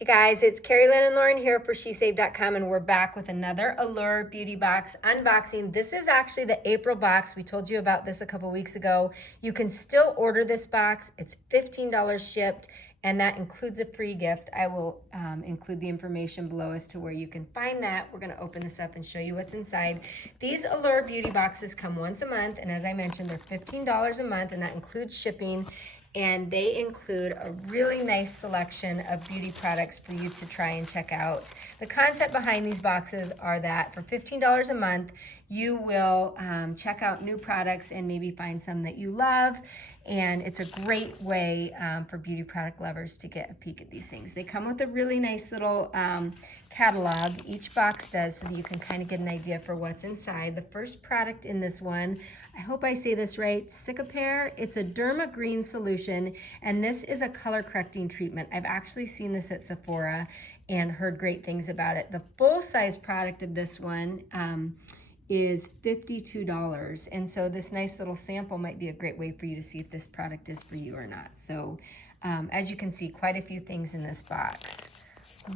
Hey guys, it's Carrie Lynn and Lauren here for SheSave.com, and we're back with another Allure Beauty Box unboxing. This is actually the April box. We told you about this a couple weeks ago. You can still order this box. It's $15 shipped, and that includes a free gift. I will include the information below as to where you can find that. We're going to open this up and show you what's inside. These Allure Beauty Boxes come once a month, and as I mentioned, they're $15 a month, and that includes shipping. And they include a really nice selection of beauty products for you to try and check out. The concept behind these boxes are that for $15 a month, you will check out new products and maybe find some that you love. And it's a great way for beauty product lovers to get a peek at these things. They come with a really nice little catalog. Each box does, so that you can kind of get an idea for what's inside. The first product in this one, I hope I say this right, Cicapair. It's a Derma Green solution, and this is a color correcting treatment. I've actually seen this at Sephora and heard great things about it. The full size product of this one is $52. And so this nice little sample might be a great way for you to see if this product is for you or not. So as you can see, quite a few things in this box.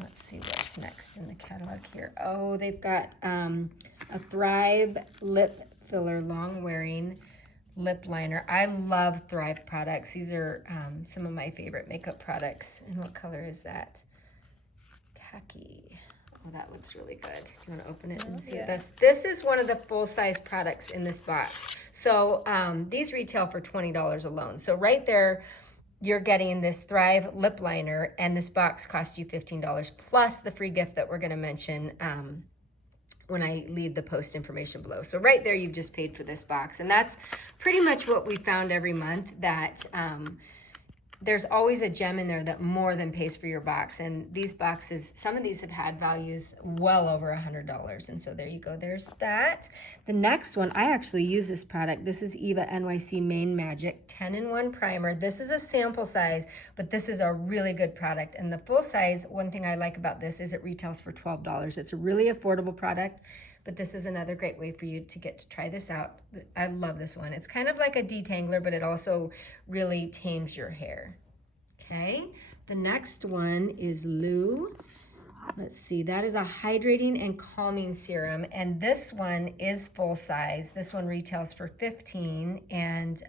Let's see what's next in the catalog here. Oh, they've got a Thrive Lip Filler Long Wearing Lip Liner. I love Thrive products. These are some of my favorite makeup products. And what color is that? Khaki. Oh, that looks really good. Do you want to open it and see what this? This is one of the full-size products in this box. So these retail for $20 alone. So right there, you're getting this Thrive Lip Liner, and this box costs you $15 plus the free gift that we're going to mention when I leave the post information below. So right there, you've just paid for this box. And that's pretty much what we found every month, that there's always a gem in there that more than pays for your box. And these boxes, some of these have had values well over $100. And so there you go, there's that. The next one, I actually use this product. This is Eva NYC Maine Magic 10-in-1 primer. This is a sample size, but this is a really good product. And the full size, one thing I like about this is it retails for $12. It's a really affordable product, but this is another great way for you to get to try this out. I love this one. It's kind of like a detangler, but it also really tames your hair. Okay, the next one is Lou. Let's see, that is a hydrating and calming serum, and this one is full size. This one retails for $15, and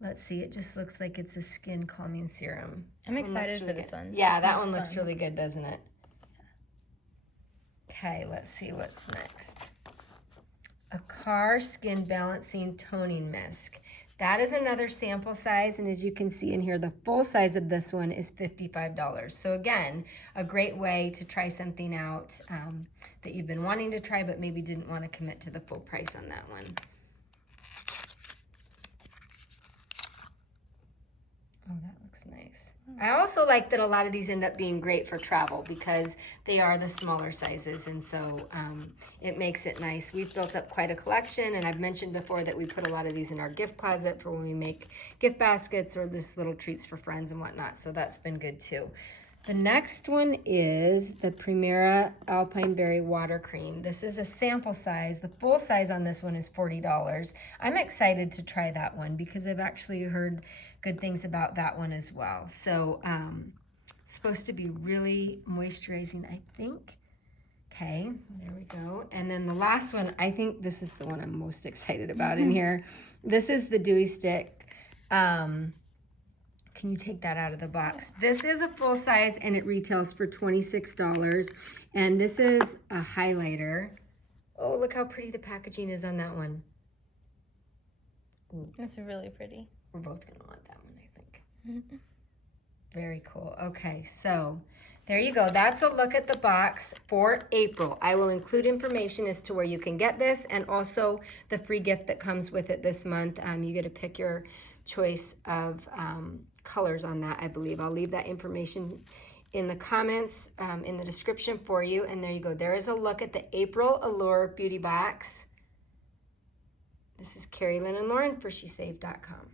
let's see, it just looks like it's a skin calming serum. I'm excited for this one. Yeah, that one looks really good, doesn't it? Okay, let's see what's next. A Car Skin Balancing Toning Mist. That is another sample size, and as you can see in here, the full size of this one is $55. So again, a great way to try something out that you've been wanting to try but maybe didn't want to commit to the full price on that one. Oh, that looks nice. I also like that a lot of these end up being great for travel because they are the smaller sizes, and so it makes it nice. We've built up quite a collection, and I've mentioned before that we put a lot of these in our gift closet for when we make gift baskets or just little treats for friends and whatnot, so that's been good too. The next one is the Primera Alpine Berry Water Cream. This is a sample size. The full size on this one is $40. I'm excited to try that one because I've actually heard good things about that one as well. So it's supposed to be really moisturizing, I think. Okay, there we go. And then the last one, I think this is the one I'm most excited about in here. This is the Dewy Stick. Can you take that out of the box? This is a full size and it retails for $26. And this is a highlighter. Oh, look how pretty the packaging is on that one. Ooh. That's really pretty. We're both gonna want that one, I think. Very cool. Okay, so there you go. That's a look at the box for April. I will include information as to where you can get this and also the free gift that comes with it this month. You get to pick your choice of colors on that, I believe. I'll leave that information in the comments, in the description for you. And there you go. There is a look at the April Allure Beauty Box. This is Carrie Lynn and Lauren for SheSave.com.